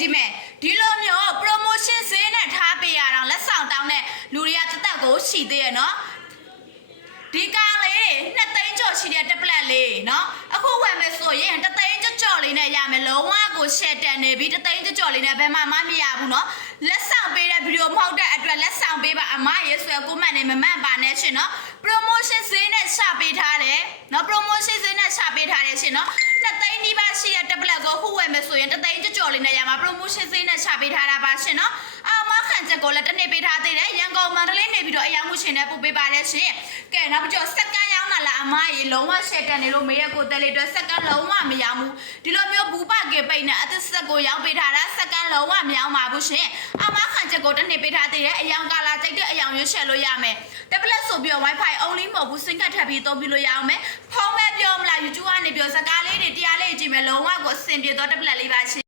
ဒီမဲ့ဒီလိုမျိုး promotion ဈေးနဲ့ထားပေးရအောင်လက်ဆောင်တောင်းတဲ့လူတွေကတက်တက်ကိုရှိသေးရဲ့နော်ဒီကောင်လေး2သိန်းကျော်ရှိတဲ့တက်ပလက်လေးနော်အခုဝယ်မယ်ဆိုရင်3သိန်းကျော်လေးနဲ့ရမယ်လုံးဝကို share တန်နေပြီ3သိန်းကျော်လေးနဲ့ဘယ်မှမရဘူးနော်လက်ဆောင်ပေးတဲ့ဗီဒီယိုမဟုတ်တဲ့အတွက်လက်ဆောင်ပေးပါအမရေဆိုရကိုမှတ်နေမမှန်ပါနဲ့ရှင်နော် promotion ဈေးနဲ့ရှာပေးထားတယ်နော် promotion ဈေးနဲ့ရှာပေးထားတယ်ရှင်နော်2သိန်းနီးပါးရှိတဲ့တက်ပလက်ကိုခုဝယ်မယ်ဆိုရင်3သိန်းကျော်လေးနဲ့ရမှာ promotion ဈေးနဲ့ရှာပေးထားတာပါရှင်နော်အမခံချက်ကိုလည်းတစ်နေ့ပေးထားသေးတယ်ရန်ကုန်မန္တလေးနေပြီးတော့အယောင်မှုရှင်နဲ့ပို့ပေးပါတယ်ရှင်ကဲနောက်ပြီးတော့စက္ကန့်ရောက်လာလားအမရေလုံးဝ share တန်နေလို့မေးရကိုတက်လေးအတွက်စက္ကန့်လုံးဝမရောက်ဘူးဒီလိုမျိုးဘူပကေပိတ်နဲ့အသက်စက်ကိုရောက်ပေးထားတာစက္ကန့်လုံးဝမရောက်ပါဘူးရှင်အမခံချက်ကိုတစ်နေ့ပေးထားသေးတယ်အယောင်ကာလာကြိုက်တဲ့အယောင်ရွေးရှယ်လို့ရမယ်တက်ပလက်ဆိုပြီးတော့ wifi only မဟုတ်ဘူးစင်ကတ်ထပ်ပြီးသုံးပြီးလို့ရအောင်မယ်ဖုန်းပဲပြောမလား YouTube ကနေပြောစကားလေးတွေတရားလေးကြည့်မယ်လုံးဝကိုအဆင်ပြေတော့တက်ပလက်လေးပါရှင်